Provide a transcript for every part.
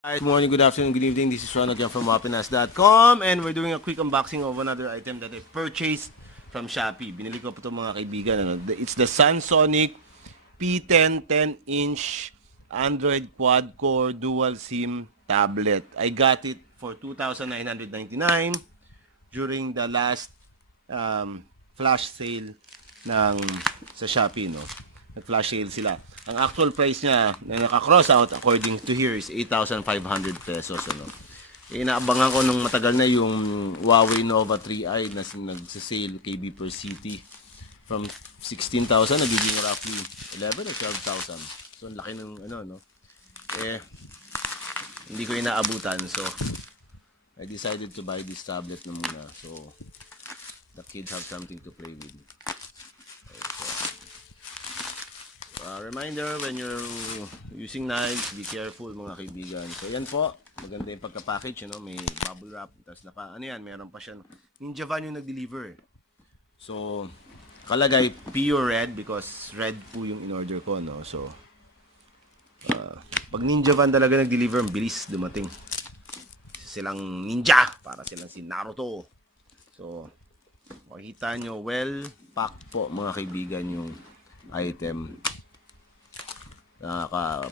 Good morning, good afternoon, good evening. This is Ron again from Wahpinas.com, and we're doing a quick unboxing of another item that I purchased from Shopee. Binili ko po ito mga kaibigan. It's the Sunsonic P10 10-inch Android quad-core dual SIM tablet. I got it for $2,999 during the last flash sale sa Shopee. Nag-flash sale sila. Ang actual price niya na naka-cross out according to here is 8,500 pesos. Inaabangan ko nung matagal na yung Huawei Nova 3i na nagsa-sale KB per city. From 16,000 nagiging roughly 11 or 12,000. So ang laki ng hindi ko inaabutan. So I decided to buy this tablet na muna. So the kids have something to play with. Reminder, when you're using knives, be careful mga kaibigan. So yan po, maganda yung pagka-package, may bubble wrap, tapos meron pa siya, Ninja Van yung nag-deliver. So, kalagay pure red because red po yung in-order ko, So, pag Ninja Van talaga nag-deliver, ang bilis dumating. Silang ninja, para silang si Naruto. So, makikita nyo, well-packed po mga kaibigan yung item.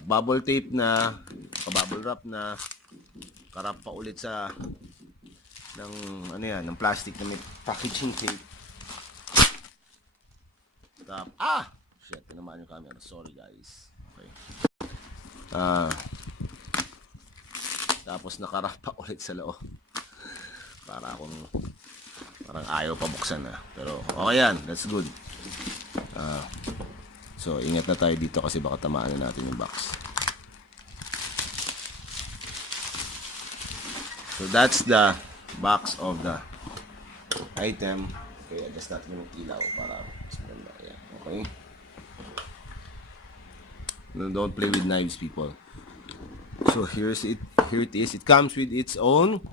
Bubble tape na, bubble wrap na, karap pa ulit sa ng plastic na may packaging tape. Shit, tinamaan yung camera. Sorry guys. Okay. Tapos nakarap pa ulit sa loob. Parang ayaw pa buksan na. Pero okay yan, that's good. So, ingat na tayo dito kasi baka tamaan na natin yung box. So, that's the box of the item. Okay, adjust natin yung ilaw para mas maganda. Yeah, okay. No, don't play with knives, people. So, here it is. It comes with its own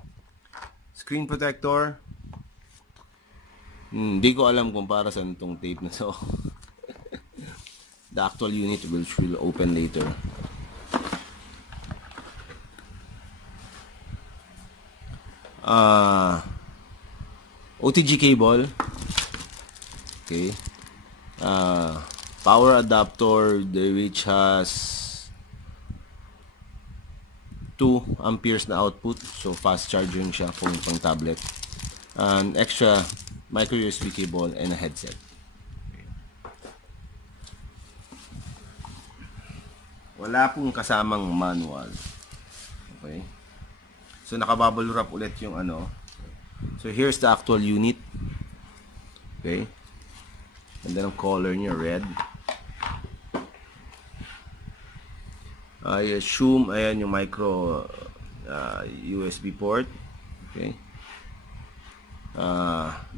screen protector. Hindi ko alam kung para saan itong tape na to. The actual unit which will open later. OTG cable. Okay. Power adapter which has 2 amperes na output. So fast charging siya pang tablet. An extra micro USB cable and a headset. Wala pong kasamang manual. Okay. So naka-bubble wrap ulit yung So here's the actual unit. Okay. Ganda ng color niya, red. I assume ayan yung micro USB port. Okay.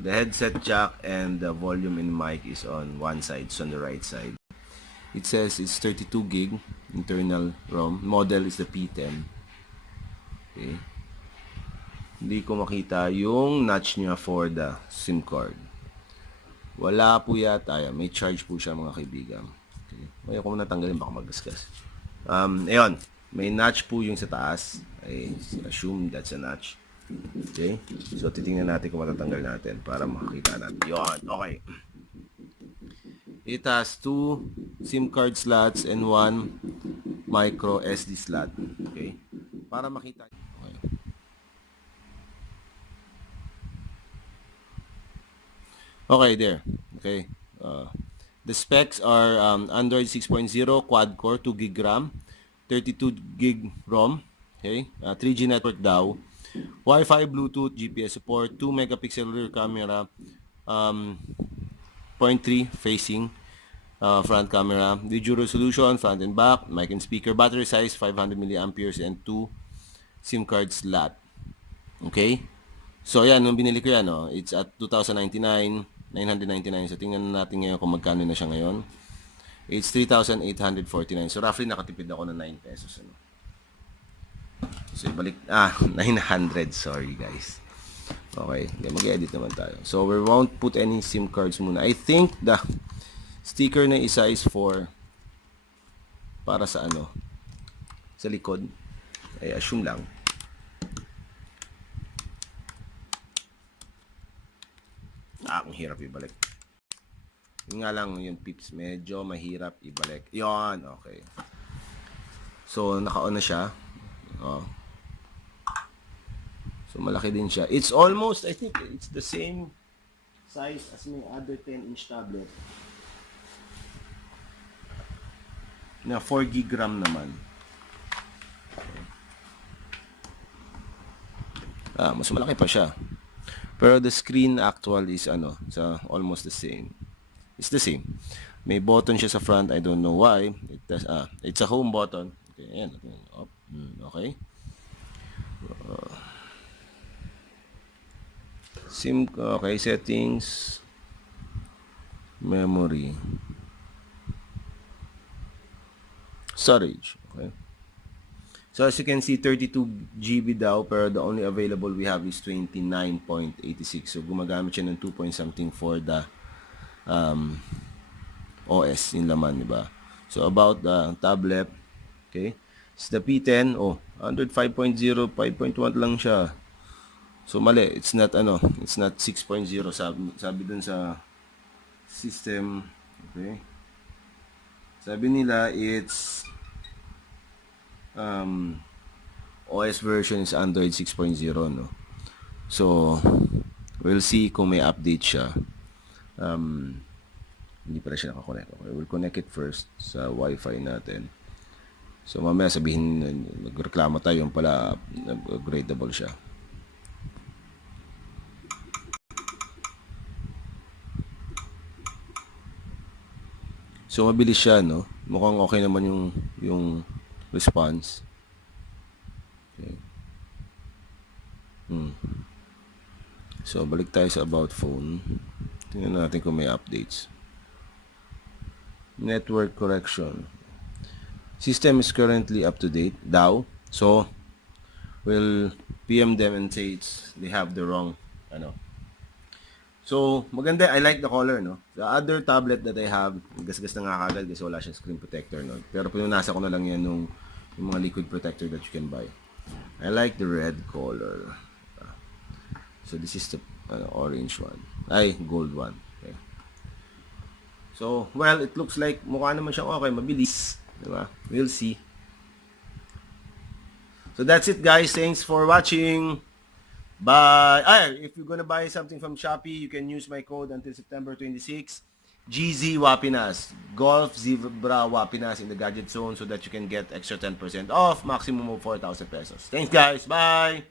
The headset jack and the volume and mic is on one side, so on the right side. It says it's 32 gig internal ROM. Model is the P10. Okay. Hindi ko makita yung notch niya for the SIM card. Wala po yata. May charge po siya mga kaibigan. Okay. Ayaw ko muna tanggalin, baka magasgas. Ayun. May notch po yung sa taas. I assume that's a notch. Okay. So titingnan natin kung matatanggal natin para makita natin. Yun. Okay. It has 2 SIM card slots and 1 micro SD slot. Okay? Para makita. Okay. Okay, there. Okay. The specs are Android 6.0 quad-core, 2 GB RAM, 32 GB ROM. Okay? 3G network daw. Wi-Fi, Bluetooth, GPS support, 2 megapixel rear camera, 0.3 facing front camera, video resolution front and back, mic and speaker, battery size 500 milliamperes and 2 SIM card slot. Okay? So yan, nung binili ko yan, it's at 2,099, 999. So tingnan natin ngayon kung magkano na siya ngayon. It's 3,849. So roughly nakatipid ako ng 9 pesos. So ibalik, 900, sorry guys. Okay, mag-edit naman tayo. So we won't put any SIM cards muna. I think the sticker na isa is para sa sa likod. I assume lang. Ang hirap ibalik. Yun nga lang, yung pips, medyo mahirap ibalik. Yon, okay. So, naka-on na siya. Oh. So, malaki din siya. It's almost, I think, it's the same size as my other 10-inch tablet. Na 4 gig RAM naman. Mas malaki pa siya. Pero the screen actual is almost the same. It's the same. May button siya sa front. I don't know why. It's a home button. Okay, ayan. Okay. Okay, settings. Memory. Storage. Okay. So as you can see, 32 GB daw, pero the only available we have is 29.86. So gumagamit siya ng 2 point something for the OS in laman, diba? So about the tablet, okay, it's the P10. 105.0, 5.1 lang siya. So mali, it's not 6.0 sabi dun sa system, okay? Sabi nila it's OS version is Android 6.0, no? So we'll see kung may update siya. Hindi pa rin siya nakakonect. Okay, we'll connect it first sa Wi-Fi natin. So mamaya sabihin, magreklamo tayo, yung pala upgradable siya. So mabilis siya, no? Mukhang okay naman yung response. Okay. So balik tayo sa about phone. Tingnan natin kung may updates. Network correction. System is currently up to date daw. So we'll PM them and say they have the wrong So maganda, I like the color, no? The other tablet that I have, gasgas na nga kagad kasi wala siyang screen protector, no? Pero pinunasa ko na lang yan yung mga liquid protector that you can buy. I like the red color. So this is the orange one. Gold one. Okay. So, well, it looks like mukha naman siyang okay, mabilis, diba? We'll see. So that's it, guys. Thanks for watching. Bye. If you're gonna buy something from Shopee, you can use my code until September 26. GZ Wahpinas. Golf Zebra Wahpinas in the gadget zone so that you can get extra 10% off, maximum of 4,000 pesos. Thanks, guys. Bye.